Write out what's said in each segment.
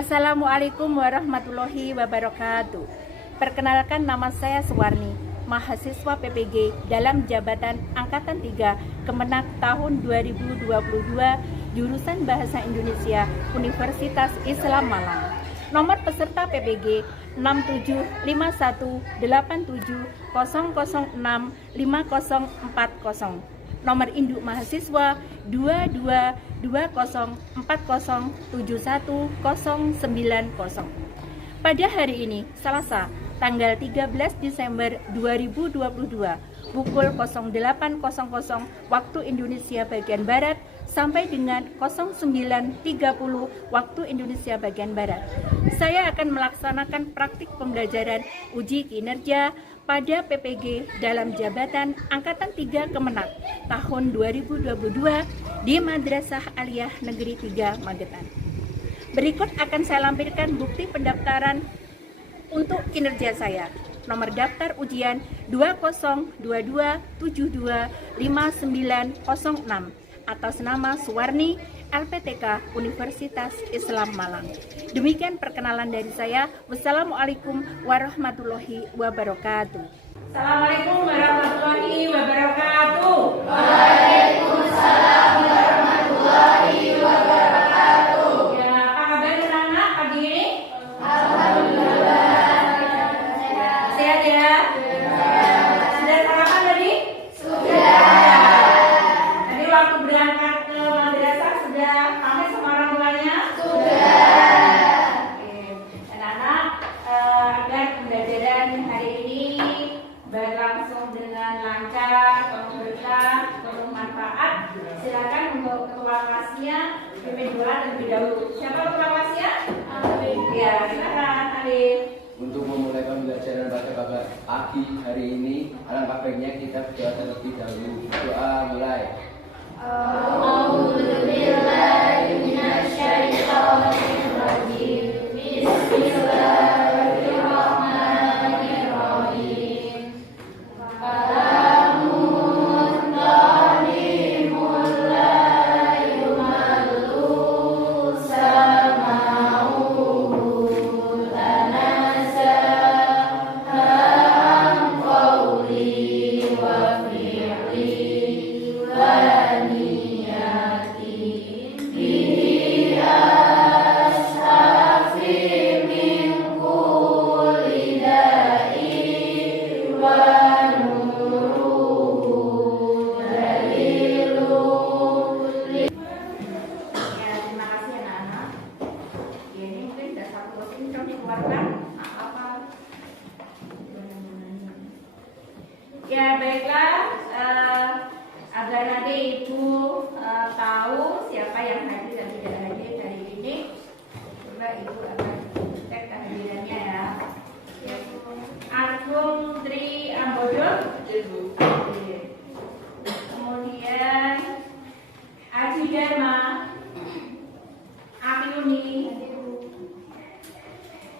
Assalamualaikum warahmatullahi wabarakatuh. Perkenalkan, nama saya Suwarni, mahasiswa PPG dalam jabatan Angkatan 3 Kemenak tahun 2022, jurusan Bahasa Indonesia, Universitas Islam Malang. Nomor peserta PPG 675187006540. Nomor induk mahasiswa 2220407190. Pada hari ini, Selasa, tanggal 13 Desember 2022, pukul 08.00 waktu Indonesia bagian Barat sampai dengan 09.30 waktu Indonesia bagian Barat. Saya akan melaksanakan praktik pembelajaran uji kinerja pada PPG dalam jabatan Angkatan 3 Kemenak tahun 2022 di Madrasah Aliyah Negeri 3 Magetan. Berikut akan saya lampirkan bukti pendaftaran untuk kinerja saya. Nomor daftar ujian 2022725906 atas nama Suwarni, LPTK Universitas Islam Malang. Demikian perkenalan dari saya. Wassalamualaikum warahmatullahi wabarakatuh. Assalamualaikum warahmatullahi wabarakatuh. Waalaikumsalam warahmatullahi wabarakatuh. Ya, apa kabar anak-anak pagi ini? Alhamdulillah. Sehat ya? Sudah sarapan tadi? Sudah. Tadi waktu berangkat ke madrasah sudah pamit sama orang tuanya? Sudah. Oke. Anak-anak, agar pembelajaran hari ini berlangsung dengan lancar, penuh berkah, penuh manfaat. Silakan untuk ketua kelasnya pimpin doa terlebih dahulu. Siapa ketua kelasnya? Amin. Ya, silakan Alif. Untuk memulai pembelajaran pada pagi hari ini, alangkah baiknya kita berdoa terlebih dahulu. Doa mulai. A'udzubillahi minasyaitonirrajim. Bismillahirrahmanirrahim. Kalamun qadimul la yumallu sama'uhu tanazaham qawli wa fi'li wa niyati bihi astafi min kulli da'i wa nuruhu dalilu. Ya, terima kasih anak-anak. Ya, ini mungkin ada satu sinkron dikeluarkan. Apa? Ya, baiklah. Agar nanti Ibu tahu siapa yang hadir dan tidak hadir hari ini, coba Ibu akan cek kehadirannya ya. Agung Tri Ambodo. Kemudian Aji Dharma, Apiuni,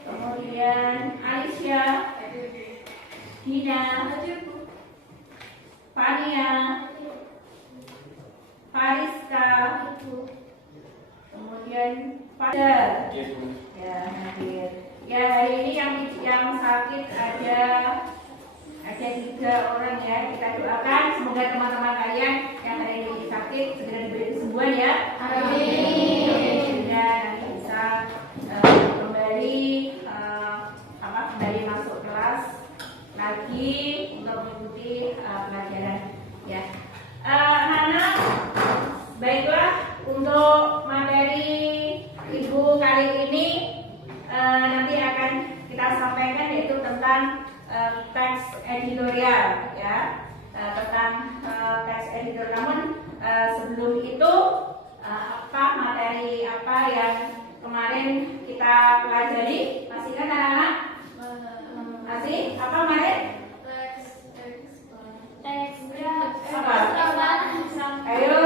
kemudian Aisyah, Dina, Fania, Fariska, kemudian Fadal. Ya, hadir. Ya, hari ini yang sakit ada 3 orang ya. Kita doakan semoga teman-teman kalian yang hari ini sakit segera diberi kesembuhan ya. Amin. Sehingga nanti bisa kembali kembali masuk kelas lagi untuk mengikuti pelajaran ya. Anak, baiklah, untuk materi Ibu kali ini nanti akan kita sampaikan yaitu tentang teks editorial ya, tentang teks editorial. Namun sebelum itu apa materi apa yang kemarin kita pelajari? Masih kan anak-anak? Masih? Apa kemarin? Apa? Ayo,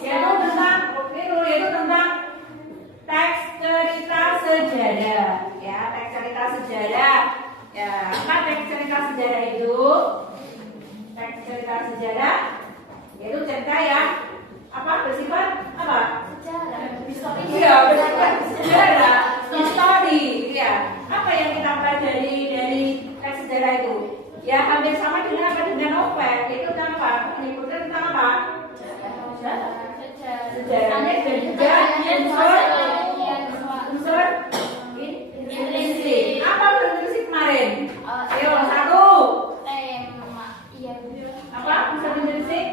yaitu tentang teks cerita sejarah ya, teks cerita sejarah ya. Apa teks cerita sejarah itu? Teks cerita sejarah yaitu cerita yang apa, bersifat apa? Sejarah. Iya, bersifat sejarah. apa? Menyebutkan tentang apa? Sejarahnya dan juga unsur intrinsik. Apa unsur intrinsik kemarin? Ayo, satu. Apa unsur intrinsik?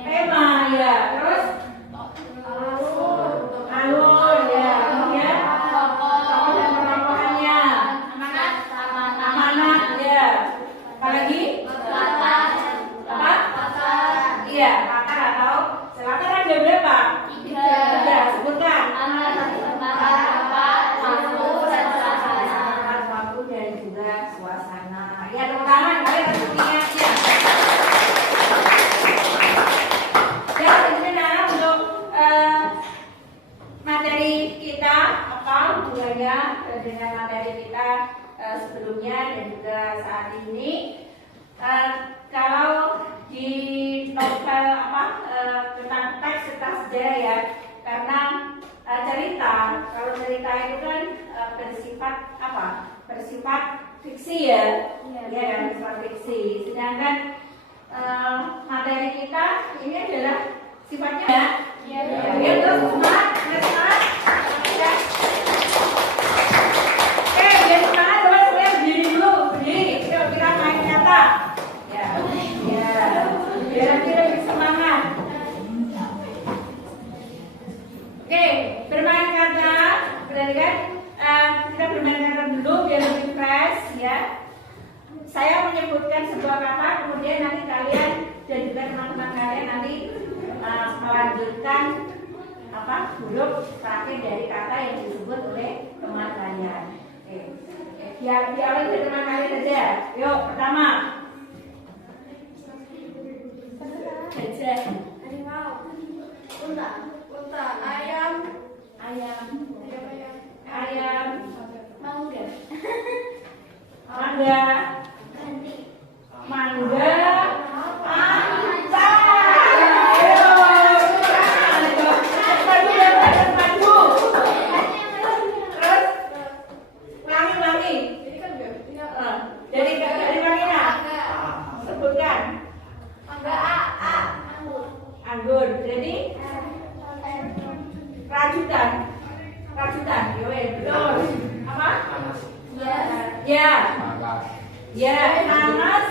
Tema, ya. Terus alur, ya. Kemudian tokoh dan perampokannya. Amanat, ya. Apa lagi? Apa? Iya, latar atau latar ada berapa? Tiga. Sebutkan. Waktu dan juga suasana. Ya, tepuk tangan. Kalian harus mengingatnya. Ya, sebenarnya untuk materi kita apa hubungannya dengan materi kita sebelumnya dan juga saat ini. Kalau di novel apa tentang teks sejarah ya, karena cerita, kalau cerita itu kan bersifat apa? Bersifat fiksi ya, ya kan, bersifat fiksi. Sedangkan materi kita ini adalah sifatnya ya. Ya, terus semangat, semangat. Ya. Oke, biar semangat, coba saya berdiri dulu, berdiri. Kita main nyata. Ya, ya. Biar kita lebih semangat. Oke, bermain kata, berarti kan kita bermain kata dulu biar lebih fresh ya. Saya menyebutkan sebuah kata, kemudian nanti kalian dan juga teman-teman kalian nanti melanjutkan apa huruf terakhir dari kata yang disebut oleh teman kalian. Oke, diawali dari teman kalian saja. Yuk, pertama. Gajah. Harimau. Unta. Ayam. Ayam. Mangga. Mangga. Mangga. Mangga. Ayo. Maju. Terus ulangi. Jadi mana? Sebutkan. Anggur. Jadi rajutan. Yo, betul. Apa? Ya. Ya, nanas.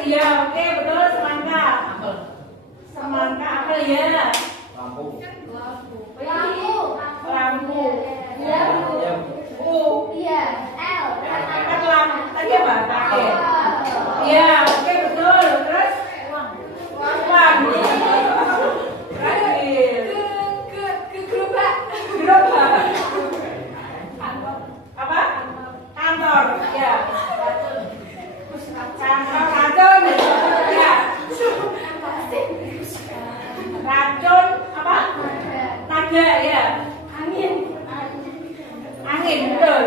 Ya, oke, betul, semangka. Semangka apa ya? Lampu. Lampu. Kan lampu. Tadi apa? Terakhir. Ya, oke, betul. Terus uang. Terakhir. Gerobak. Apa? Kantor. Ya. Kantor racun. Ya. Racun apa? Naga ya. Angin betul.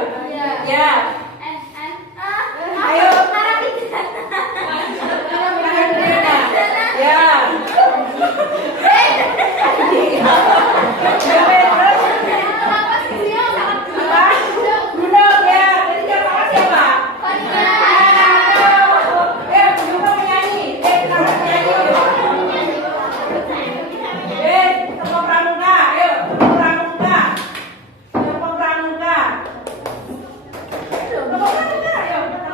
Ya. Ayo. Ya. Gunung ya. Jadi siapa siapa? Gunung menyanyi. Kenapa menyanyi? Tepung pramuka. Ayo, tepung pramuka. Tepung pramuka. Tepung pramuka. Ayo, tepung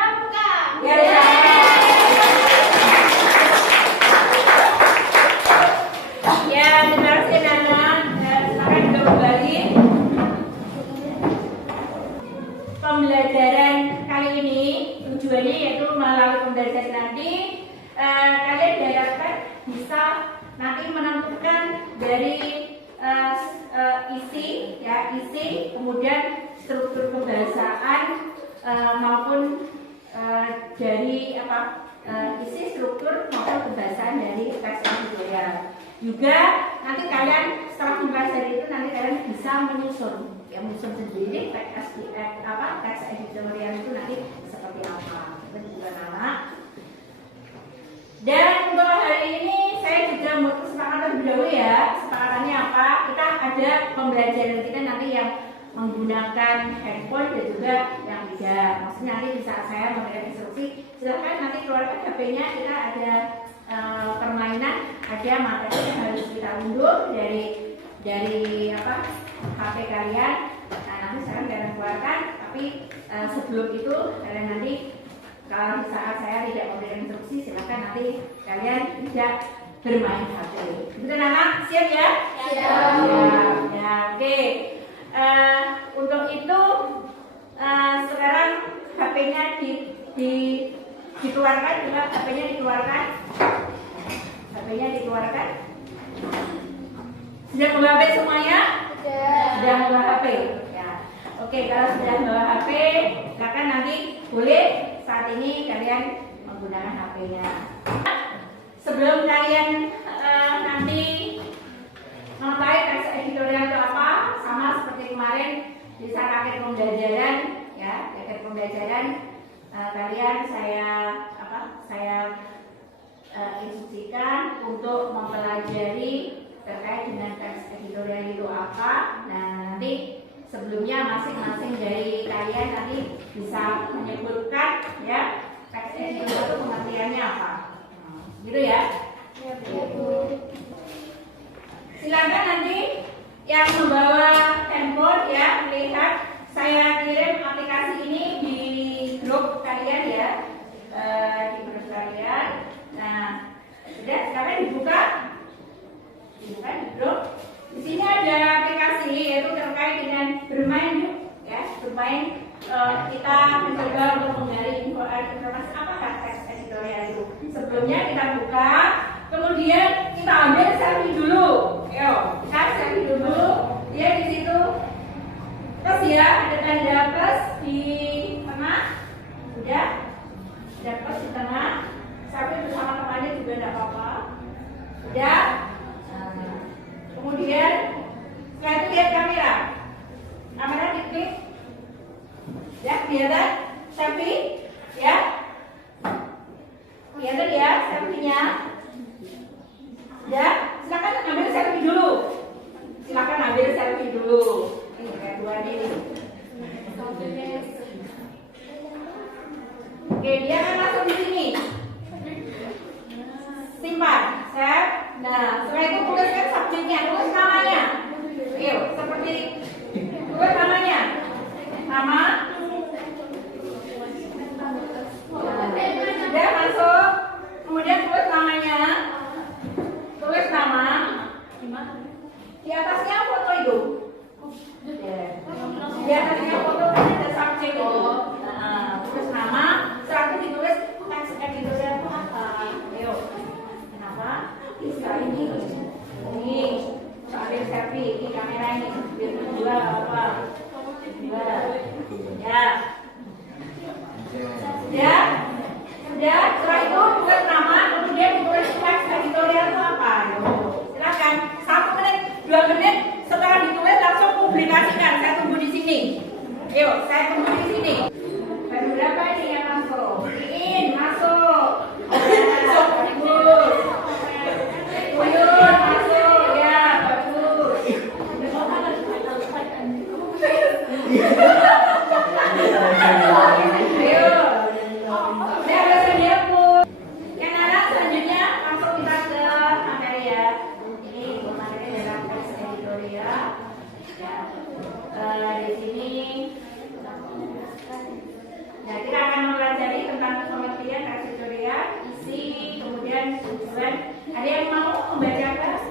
pramuka. Ya, ya. Ya, terima kasih Nana. Silakan juga kembali. Pembelajaran kali ini tujuannya yaitu melalui pembelajaran nanti kalian diharapkan bisa nanti menentukan dari isi, kemudian struktur kebahasaan maupun dari isi struktur maupun kebahasaan dari teks editorial. Juga nanti kalian setelah mempelajari itu nanti kalian bisa menyusun sendiri teks editorial itu nanti seperti apa. Itu juga nama. Dan untuk hari ini saya juga mau kesepakatan terlebih dahulu ya. Kesepakatannya apa? Kita ada pembelajaran kita nanti yang menggunakan handphone dan juga yang tidak. Maksudnya nanti bisa saya memberikan instruksi, silahkan nanti keluarkan HP-nya, kita ada permainan, ada materi yang harus kita unduh dari HP kalian. Nah, nanti saya akan keluarkan, tapi sebelum itu kalian nanti kalau di saat saya tidak memberikan instruksi, silahkan nanti kalian tidak bermain HP. Betul anak? Siap ya? Siap. Ya, oke. Untuk itu sekarang HP-nya dikeluarkan, juga HP-nya dikeluarkan. HP-nya dikeluarkan. Sudah membawa HP semuanya? Sudah membawa HP. Ya. Oke, kalau sudah membawa HP, silakan nanti boleh saat ini kalian menggunakan HP-nya. Sebelum kalian nanti mengetahui teks editorial itu apa, sama seperti kemarin di saat paket pembelajaran, ya, paket pembelajaran kalian saya instruksikan untuk mempelajari terkait dengan teks editorial itu apa. Nah, nanti sebelumnya masing-masing dari kalian nanti bisa menyebutkan ya teks editorial itu pengertiannya apa. Gitu ya. Silakan nanti yang membawa handphone ya, lihat saya kirim aplikasi ini di grup kalian ya, di grup kalian. Nah, sudah sekarang dibuka di grup. Di sini ada aplikasi yaitu terkait dengan bermain ya, bermain. Kita mencoba untuk menggali informasi apakah teks editorial itu. Sebelumnya kita buka, kemudian kita ambil selfie dulu. Yo, kita selfie dulu. Dia di situ plus ya, ada tanda plus di tengah. Sudah, ada plus di tengah. Selfie bersama temannya juga tidak apa-apa. Sudah. Kemudian setelah itu lihat kamera. Kamera diklik. Ya, kelihatan selfie, ya, kelihatan ya selfie-nya. Ya, silakan ambil selfie dulu. Silakan ambil selfie dulu. Ini kayak dua ini. Oke, dia akan langsung di sini. Simpan, save. Nah, setelah itu tuliskan subjeknya, tulis namanya. Ayo, seperti tulis namanya. Nama. Sudah masuk, kemudian tulis namanya, tulis nama, di atasnya foto itu, di atasnya foto kan ada subjek itu, tulis nama, setelah itu ditulis teks editorial itu apa, ayo, kenapa, bisa ini, ambil selfie, ini kamera ini, biar berdua apa, ya. Sudah, setelah itu tulis nama, kemudian tulis teks editorial itu apa? Silakan, 1 menit, 2 menit, setelah ditulis langsung publikasikan. Saya tunggu di sini. Ayo, saya tunggu di sini. Baru berapa ini yang masuk? Masuk. Bagus. Uyun, masuk. Ya, bagus. Di sini, nah kita akan mempelajari tentang pengertian teks editorial, isi, kemudian tujuan. Ada yang mau membacakan?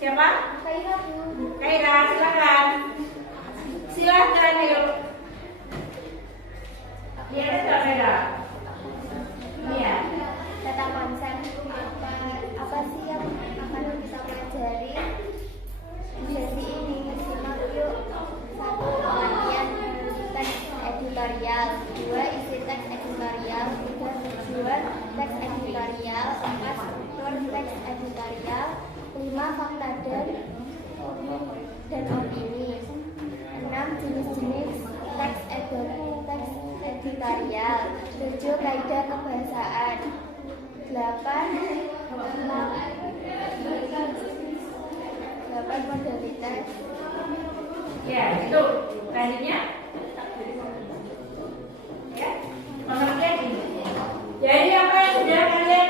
Siapa? Kaira, silakan. Silakan, yuk. Lihat ada Kaira. Iya. Kata konsep apa sih yang akan kita pelajari di sesi ini? Simak yuk. 1. Pengertian teks editorial. 2. Isi teks editorial. 3. Tujuan teks editorial. 4. Struktur teks editorial. 5. Fakta dan opini. 6. Jenis-jenis teks editorial. 7. Kaidah kebahasaan. 8 modalitas. Ya, itu. Selanjutnya. Ya, pengertian ini. Jadi apa yang sudah kalian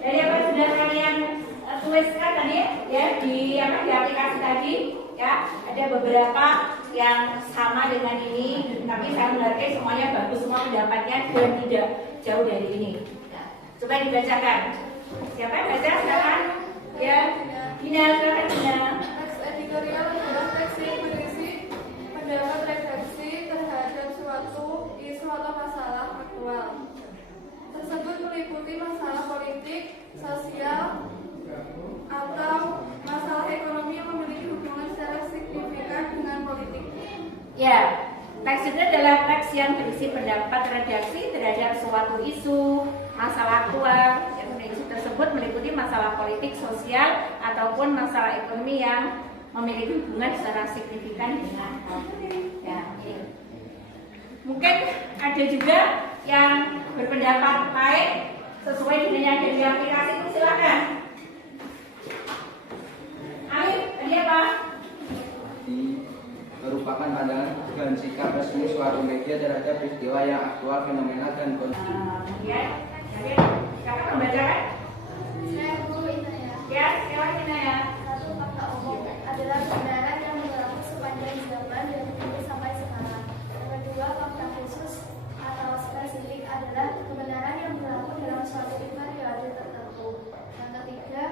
dari apa yang sudah kalian tuliskan tadi ya di aplikasi tadi ya, ada beberapa yang sama dengan ini, tapi saya menghargai semuanya bagus semua pendapatnya dan tidak jauh dari ini. Nah, coba dibacakan. Siapa yang baca sekarang? Ya, Gina, silakan Gina. Teks editorial adalah teks yang berisi pendapat redaksi terhadap suatu isu atau masalah aktual. Tersebut meliputi masalah politik, sosial, atau masalah ekonomi yang memiliki hubungan secara signifikan dengan politik. Ya, teks itu adalah teks yang berisi pendapat redaksi terhadap suatu isu, masalah aktual. Isu tersebut meliputi masalah politik, sosial, ataupun masalah ekonomi yang memiliki hubungan secara signifikan dengan politik. Ya, ini. Mungkin ada juga yang berpendapat lain sesuai dengan yang ada di aplikasi itu, silakan. Ayo, tadi apa? Merupakan pandangan dan sikap resmi suatu media terhadap peristiwa yang aktual, fenomena dan kondisi. Kemudian, siapa membacakan? Saya Bu Inaya. Ya, silakan Inaya. Satu, fakta umum adalah kebenaran yang berlaku sepanjang zaman dan terus sampai sekarang. Yang kedua, fakta khusus atau spesifik adalah kebenaran yang berlaku dalam suatu periode tertentu. Yang ketiga,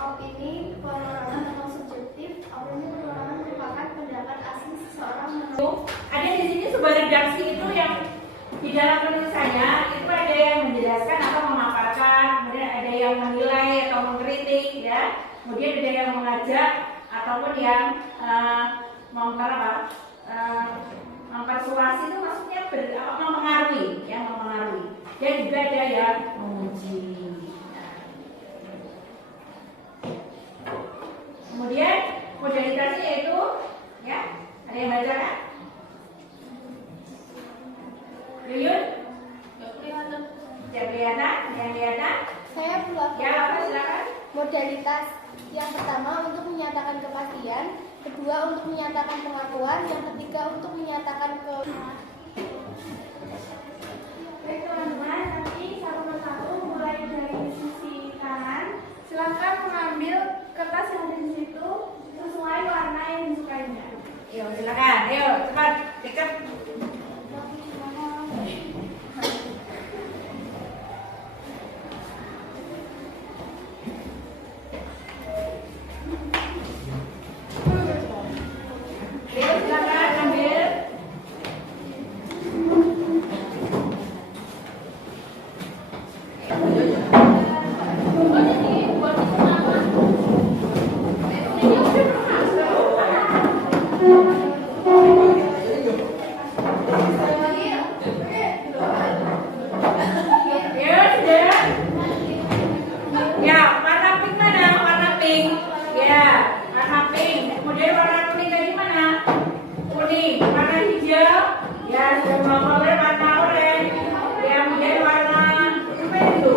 opini, perorangan atau subjektif. Opini perorangan merupakan pendapat asing seseorang menurut. Ada di sini sebuah redaksi itu yang di dalam penulisannya itu ada yang menjelaskan atau memaparkan, kemudian ada yang menilai atau mengkritik, ya, kemudian ada yang mengajak ataupun yang mempersuasi, itu maksudnya mempengaruhi, ya, mempengaruhi. Dan juga ada yang menguji. Kemudian modalitasnya yaitu, ya, ada yang baca kan? Yuyun? Tidak kelihatan? Yang kelihatan? Saya buat Ya, apa silakan? modalitas. Yang pertama untuk menyatakan kepastian, kedua untuk menyatakan pengakuan, yang ketiga untuk menyatakan ke. Baik teman-teman, nanti satu persatu mulai dari sisi kanan. Silakan mengambil kertas yang ada di situ sesuai warna yang disukainya. Ayo, silakan. Ayo, cepat, dekat. Ayo, silakan ambil. Ya, sudah. Ya, warna pink mana? Warna pink. Ya, warna pink. Kemudian warna kuning tadi mana? Kuning. Warna hijau. Ya, sudah mau warna oranye. Ya, kemudian warna apa itu?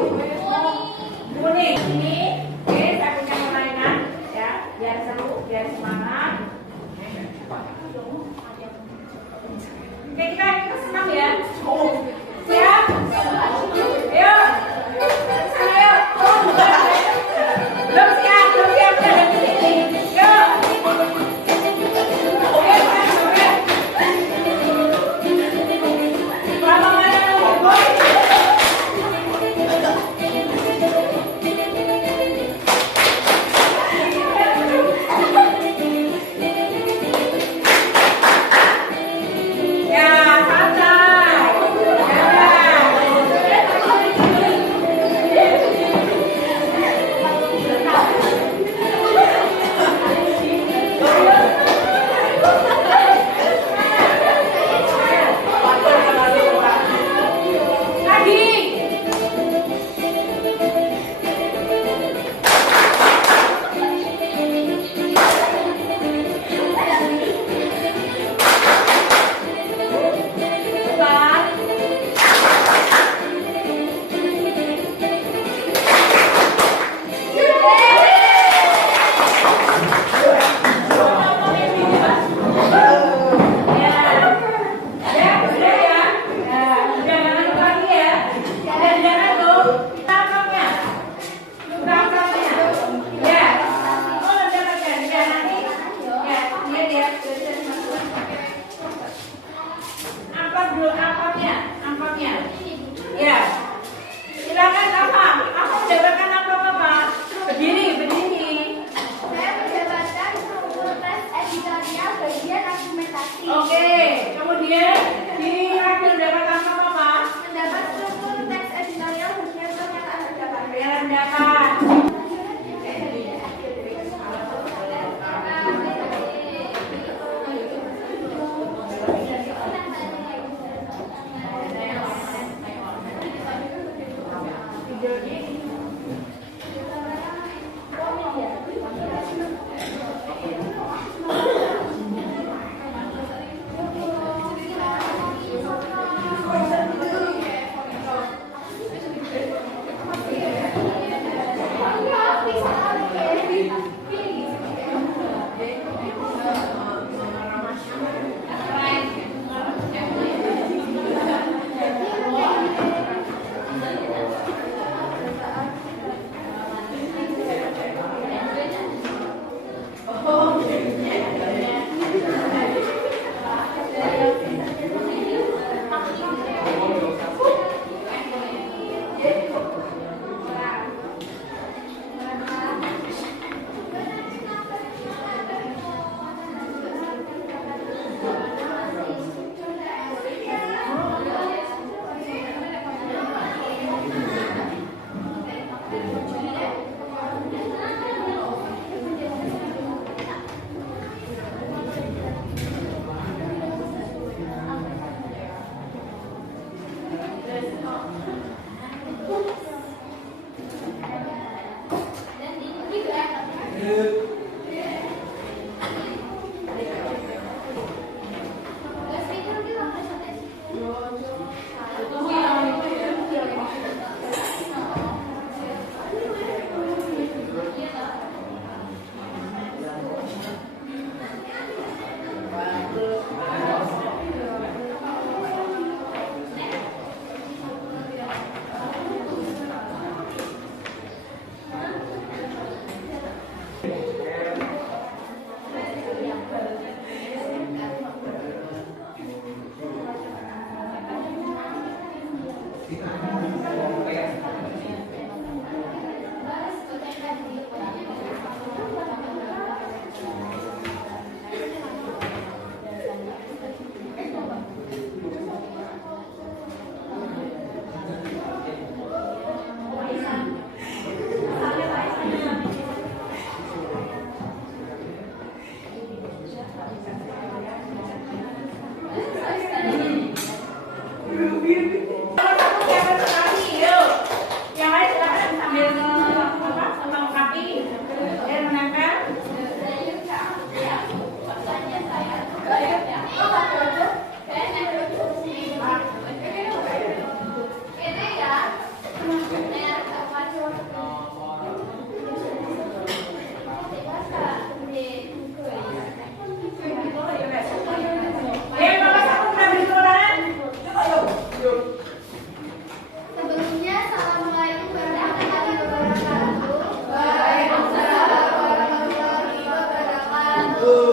Sebelumnya, Assalamualaikum warahmatullahi wabarakatuh. Waalaikumsalam warahmatullahi wabarakatuh.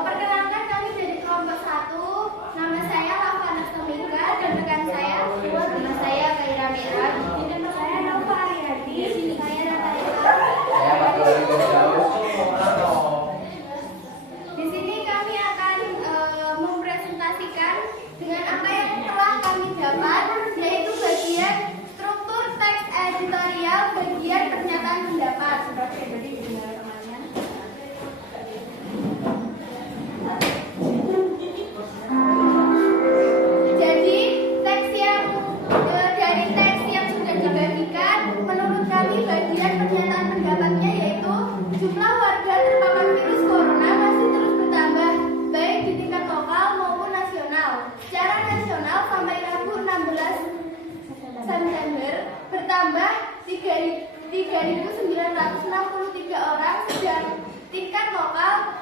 Perkenalkan, kami dari kelompok 1. Nama saya Lavana Stomika dan rekan saya, nama saya Kaira Mira, nama saya Nova Ariadi, saya Natalita. Saya Pak Dori Gajaus. Di sini kami akan mempresentasikan dengan apa yang telah kami dapat, yaitu bagian struktur teks editorial, bagian pernyataan pendapat. Jadi dari teks yang sudah dibagikan, menurut kami bagian pernyataan pendapatnya yaitu jumlah warga terpapar virus corona masih terus bertambah, baik di tingkat lokal maupun nasional. Secara nasional sampai Rabu 16 September bertambah 3.963 orang, sedang tingkat lokal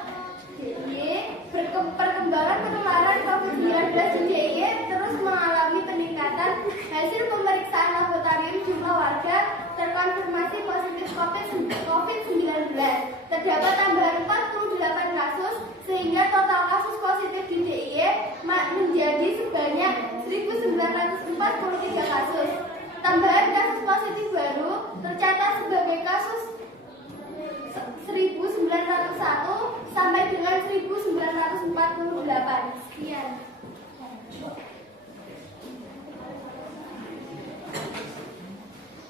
DIY perkembangan penularan COVID-19 di DIY terus mengalami peningkatan. Hasil pemeriksaan laboratorium jumlah warga terkonfirmasi positif COVID-19 terdapat tambahan 48 kasus, sehingga total kasus positif di DIY menjadi sebanyak 1.943 kasus. Tambahan kasus positif baru tercatat sebagai kasus 1.901 sampai dengan 1.948. Sekian.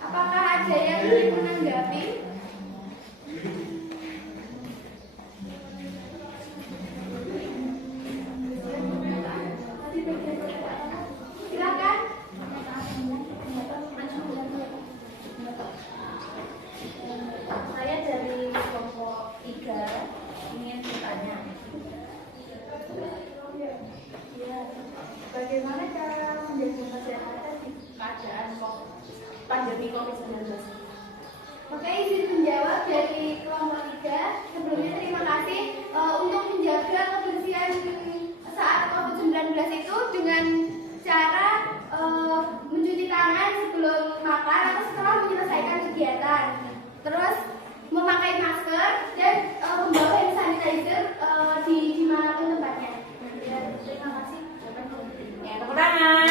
Apakah ada yang ingin menanggapi? Silakan. Saya dari kelompok 3 ingin bertanya. Bagaimana cara menjaga kesehatan di keadaan pandemi COVID-19? Oke, izin menjawab dari kelompok 3. Sebelumnya terima kasih untuk menjaga kebersihan saat COVID-19 itu dengan cara mencuci tangan sebelum makan atau setelah menyelesaikan kegiatan. Terus memakai masker dan membawa hand sanitizer di manapun tempatnya. Terima kasih. Ya, tepuk tangan.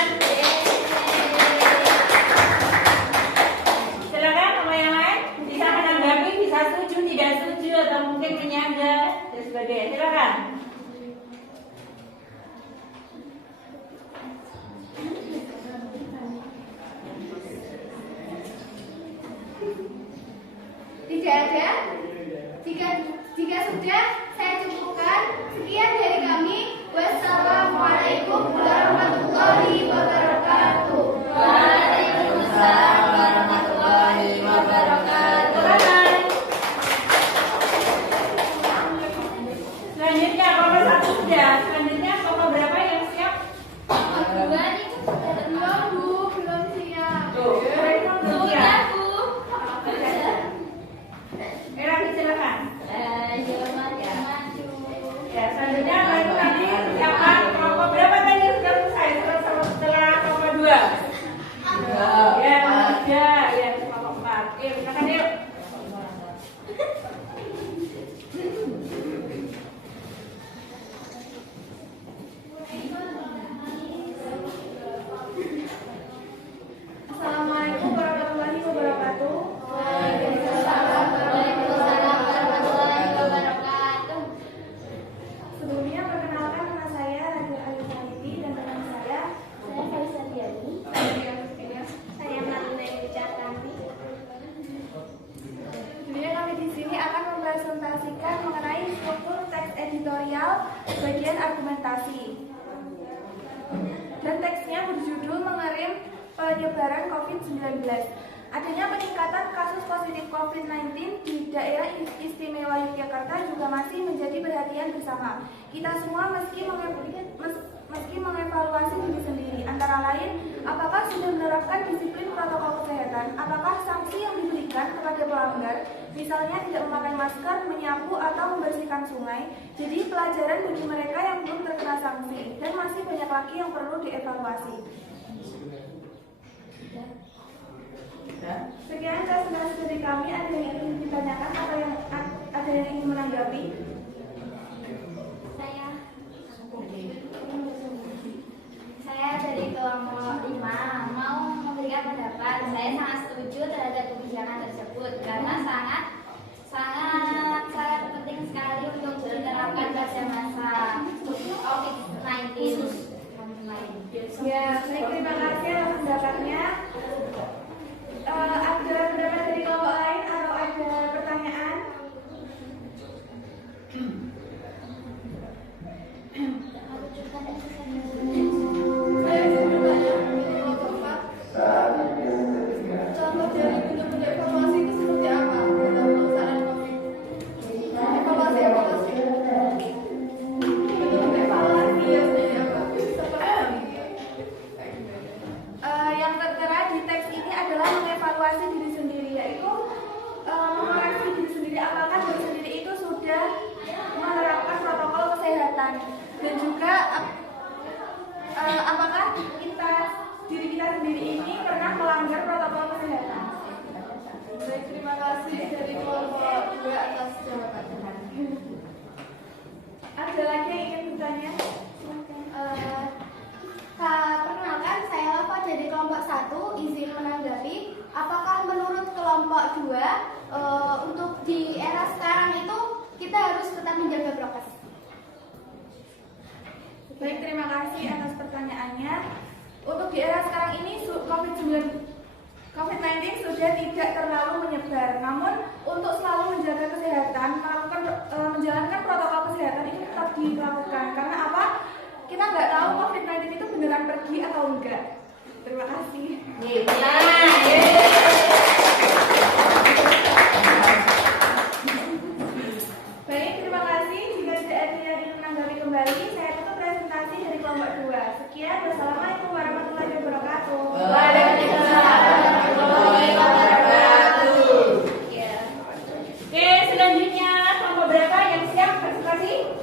ada? Jika sudah, saya cukupkan. Sekian dari kami. Wassalamualaikum warahmatullahi wabarakatuh. Waalaikumsalam warahmatullahi wabarakatuh. Selanjutnya kelompok 1 sudah. Selanjutnya kelompok berapa yang siap? Dua nih. Belum Bu, belum siap. Tuh, belum siap. Bu. Rafi silakan. Maju. Ya, selanjutnya tadi siapa? Kelompok berapa tadi yang sudah selesai setelah kelompok 2? Ya, kelompok 3, ya kelompok 4. Oke, silakan yuk. Assalamualaikum warahmatullahi wabarakatuh. Waalaikumsalam warahmatullahi wabarakatuh. Sebelumnya perkenalkan nama saya Raja Alisaniti dan teman saya Faisal Diani. Saya Marina Wicartanti. Jadi kami di sini akan mempresentasikan mengenai struktur teks editorial bagian argumentasi. Dan teksnya berjudul mengerim penyebaran COVID-19. Adanya peningkatan kasus positif COVID-19 di daerah istimewa Yogyakarta juga masih menjadi perhatian bersama. Kita semua meski mengevaluasi diri sendiri, antara lain, apakah sudah menerapkan disiplin protokol kesehatan, apakah sanksi yang diberikan kepada pelanggar, misalnya tidak memakai masker, menyapu, atau membersihkan sungai, jadi pelajaran bagi mereka yang belum terkena sanksi, dan masih banyak lagi yang perlu dievaluasi. Sekian presentasi dari kami. Ada yang ingin ditanyakan atau ada yang ingin menanggapi? Saya dari kelompok 5 mau memberikan pendapat. Saya sangat setuju terhadap kebijakan tersebut karena sangat penting sekali untuk diterapkan pada masa COVID-19. Ya, baik, terima kasih atas pendapatnya. Ada pendapat dari kelompok lain atau ada pertanyaan? Saya ingin bertanya kelompok 4. Contoh dari bentuk-bentuk evaluasi itu seperti apa dalam pelaksanaan COVID? Evaluasi. Bentuk-bentuk evaluasi yang seperti apa? Yang tertera di teks ini adalah mengevaluasi diri sendiri, yaitu mengoreksi diri sendiri apakah diri sendiri itu sudah menerapkan protokol kesehatan, dan juga apakah diri kita sendiri ini pernah melanggar protokol kesehatan. Baik, terima kasih dari kelompok 2 atas jawabannya. Ada lagi yang ingin bertanya? Perkenalkan, saya Lava dari kelompok 1, izin menanggapi. Apakah menurut kelompok 2 untuk di era sekarang itu kita harus tetap menjaga prokes? Baik, terima kasih atas pertanyaannya. Untuk di era sekarang ini COVID-19 sudah tidak terlalu menyebar. Namun untuk selalu menjaga kesehatan, menjalankan protokol kesehatan ini tetap dilakukan. Karena apa? Kita nggak tahu COVID-19 itu beneran pergi atau enggak. Terima kasih. Baik, terima kasih. Jika tidak ada yang ingin menanggapi kembali, saya tutup presentasi dari kelompok 2. Sekian, wassalamualaikum warahmatullahi wabarakatuh. Waalaikumsalam warahmatullahi wabarakatuh. Oke, selanjutnya kelompok berapa yang siap presentasi?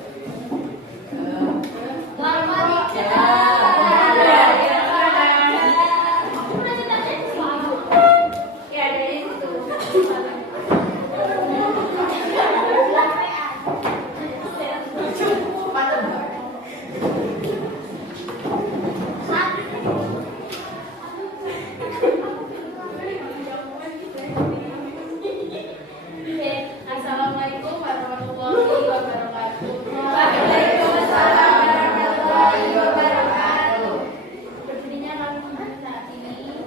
Assalamualaikum warahmatullahi wabarakatuh. Waalaikumsalam warahmatullahi wabarakatuh. Berdirinya kami saat ini.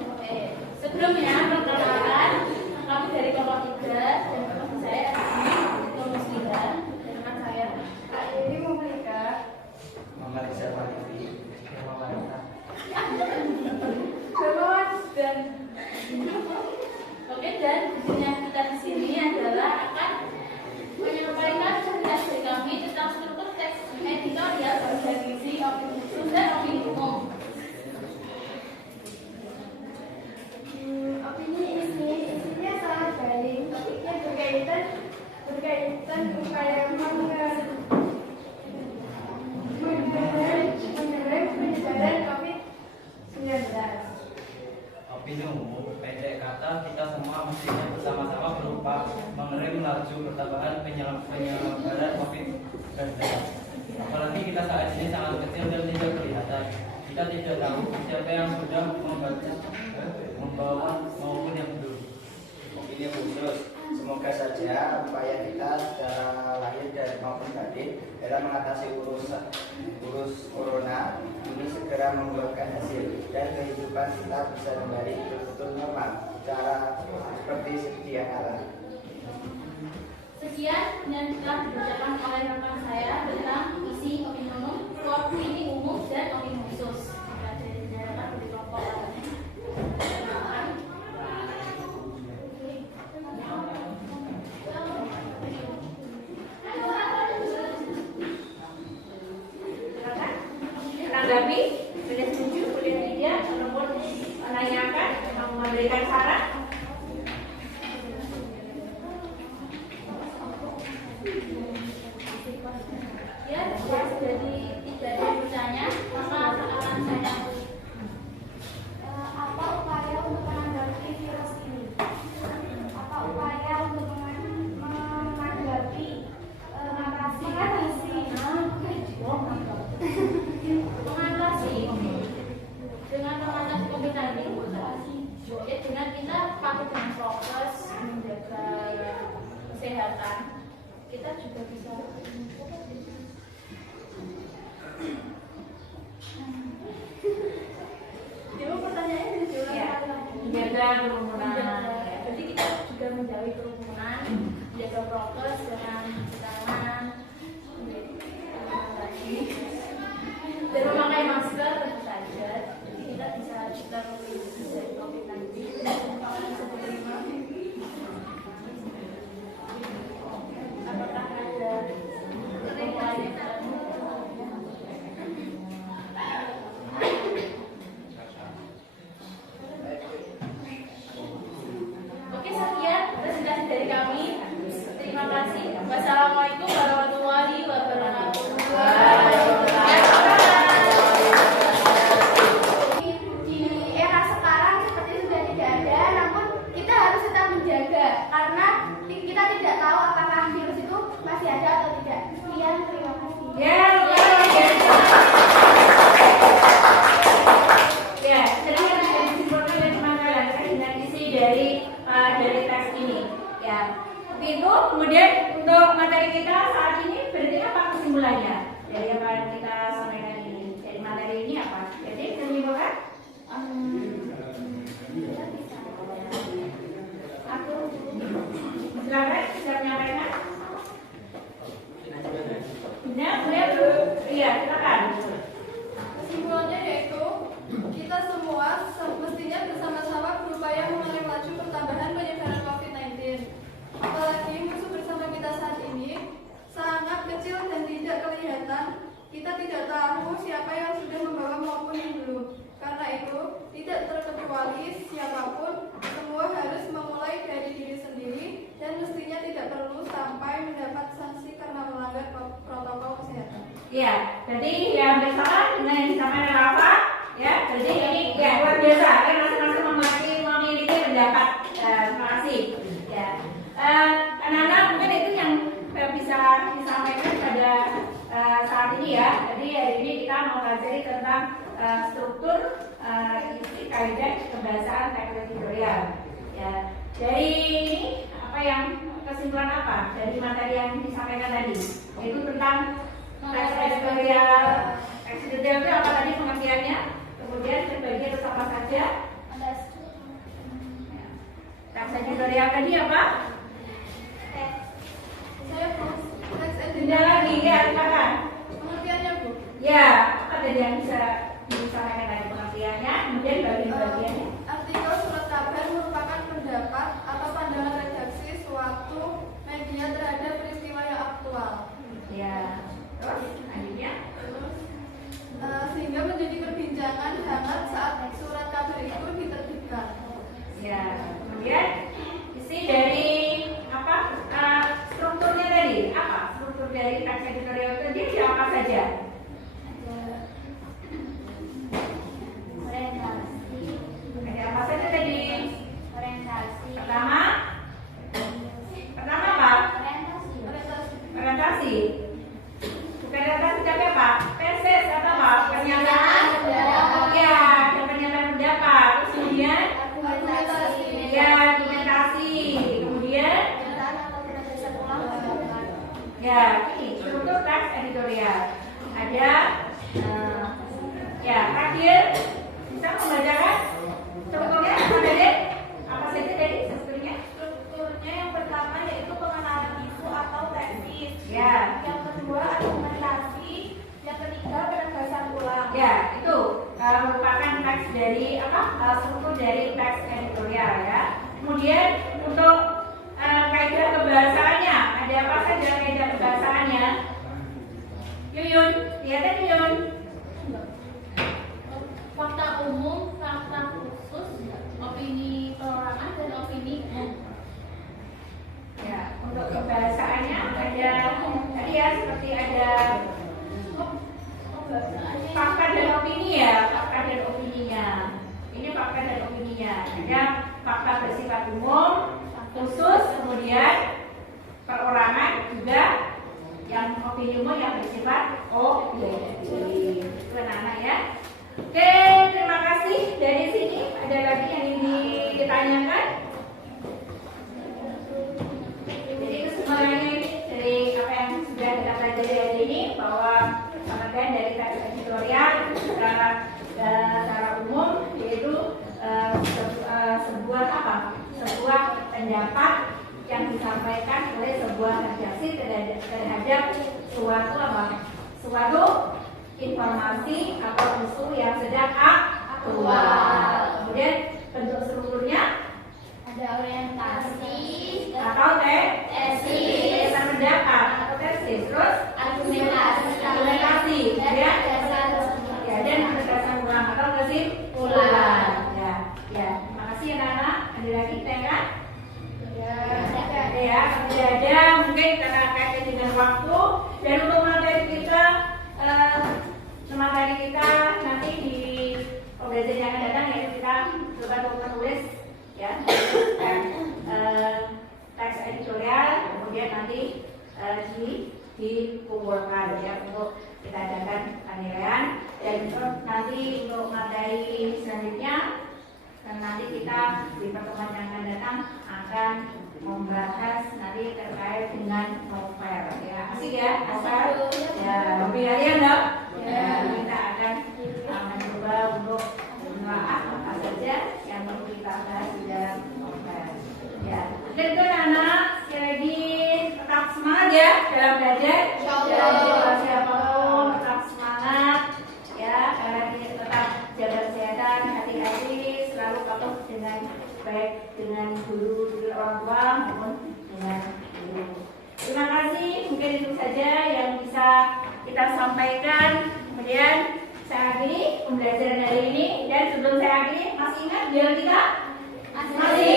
Sebelumnya perkenalkan, kami dari kelompok 3 dan teman saya laju pertambahan penyebaran COVID-19. Apalagi kita saat ini sangat kecil dan tidak kelihatan. Kita tidak tahu siapa yang sudah membawa maupun yang belum. Ini khusus. Semoga saja upaya kita secara lahir dan maupun batin dalam mengatasi virus corona ini segera membuahkan hasil dan kehidupan kita bisa kembali betul-betul normal secara seperti sedia kala. Sekian yang telah dibacakan oleh rekan saya tentang isi opini umum dan opini khusus. Dari kelompok menanggapi, sudah setuju, boleh tidak, ataupun menanyakan, memberikan saran. Ya, sudah tidak ada bertanya, maka akan saya Apa upaya untuk menanggapi virus ini? Apa upaya untuk menanggapi mengatasi dengan mengatasi COVID-19 ya, dengan kita pakai dengan prokes, menjaga kesehatan, kita juga bisa pertanyaannya menjaga kerumunan. Jadi kita juga menjauhi kerumunan, menjaga prokes dengan tangan, dan memakai masker tentu saja. Jadi kita bisa terlindung dari COVID-19 dan menggunakan sebelumnya. Apakah ada pertanyaan? Oke, sekian presentasi dari kami. Terima kasih. Wassalamualaikum warahmatullahi wabarakatuh. Di era sekarang seperti sudah tidak ada, namun kita harus tetap menjaga karena kita tidak tahu apakah virus itu masih ada atau tidak. Sekian, terima kasih. Ya, sedang disimpulkan dari teman-teman dengan isi dari teks ini. Ya, itu kemudian untuk materi kita saat ini berarti apa kesimpulannya dari apa yang kita sampaikan ini? Dari materi ini apa? Jadi kesimpulan? Aku silakan bisa menyampaikan. Iya, silakan. Kesimpulannya yaitu kita semua mestinya bersama-sama berupaya mengurangi laju pertambahan penyebaran COVID-19. Apalagi musuh bersama kita saat ini sangat kecil dan tidak kelihatan. Kita tidak tahu siapa yang sudah membawa maupun yang belum. Karena itu tidak terkecuali siapapun, semua harus memulai dari diri sendiri dan mestinya tidak perlu sampai mendapat sanksi karena melanggar protokol kesehatan. Iya, jadi yang bersama dengan yang disampaikan apa? Ya, jadi ini ya luar biasa kan masing-masing memiliki pendapat. Terima kasih. Ya, anak-anak mungkin itu yang bisa disampaikan pada saat ini ya. Jadi hari ini kita mau pelajari tentang struktur isi kaidah kebahasaan tekstual. Ya, dari ini apa yang kesimpulan apa dari materi yang disampaikan tadi? Yaitu tentang tekstual. Tekstual itu apa tadi pengertiannya? Kemudian terbagi atas apa saja? Tekstual tadi apa? Saya Tidak lagi ya, silakan. pengertiannya Bu. Ya, apa tadi yang bisa disampaikan tadi pengertiannya? Kemudian bagian-bagiannya. Artikel surat kabar merupakan pendapat atau pandangan redaksi suatu media terhadap peristiwa yang aktual. Ya, terus selanjutnya. Sehingga menjadi perbincangan hangat saat surat kabar itu diterbitkan. Ya, kemudian isi dari apa? Strukturnya tadi apa? Struktur dari teks editorial itu dia apa saja? Orientasi. Ada apa saja tadi? Orientasi. Pertama apa? editorial. Ada ya, Fadil bisa membacakan sebetulnya apa tadi? Apa saja tadi sebetulnya? Strukturnya yang pertama yaitu pengenalan isu atau tesis. Ya. Yang kedua argumentasi. Yang ketiga penegasan ulang. Ya, itu merupakan teks dari struktur dari teks editorial ya. Kemudian untuk kaidah kebahasaannya, ada apa saja kaidah kebahasaannya? Yuyun, lihatnya Yuyun. Fakta umum, fakta khusus, opini perorangan dan opini umum. Ya, untuk kebahasaannya ada tadi ya seperti ada fakta dan opini ya, fakta dan opininya. Ini fakta dan opininya. Ada fakta bersifat umum, khusus, kemudian perorangan juga yang opini umum yang bersifat objektif. Itu anak-anak ya. Oke, terima kasih. Dari sini ada lagi yang ingin ditanyakan? Jadi kesimpulannya ini dari apa yang sudah kita pelajari hari ini bahwa pengertian dari teks editorial secara umum yaitu sebuah pendapat yang disampaikan oleh sebuah redaksi terhadap suatu informasi atau isu yang sedang aktual. Kemudian bentuk strukturnya Ada orientasi, atau tesis, pendapat atau tesis, terus argumentasi, ya, dan penegasan ulang atau kesimpulan. Ya, terima kasih anak-anak. Ada lagi tanya? Ya, tidak ada. Mungkin karena kaitan dengan waktu dan untuk materi kita nanti di pembelajaran yang akan datang yaitu kita coba untuk menulis ya teks editorial, kemudian nanti dikumpulkan ya untuk kita adakan penilaian dan nanti untuk materi selanjutnya dan nanti kita di pertemuan yang akan datang akan membahas nanti terkait dengan novel ya, asik ya novel ya, lebih kalian dong ya, kita akan mencoba untuk menelaah apa saja yang perlu kita bahas di dalam novel ya. Dan itu anak sekali lagi tetap semangat ya dalam belajar dan siapapun tetap semangat ya, karena kita tetap jaga kesehatan, hati-hati, selalu patuh dengan baik dengan guru orang tua maupun dengan guru. Terima kasih, mungkin itu saja yang bisa kita sampaikan. Kemudian saya akhiri pembelajaran hari ini dan sebelum saya akhiri masih ingat biar kita masih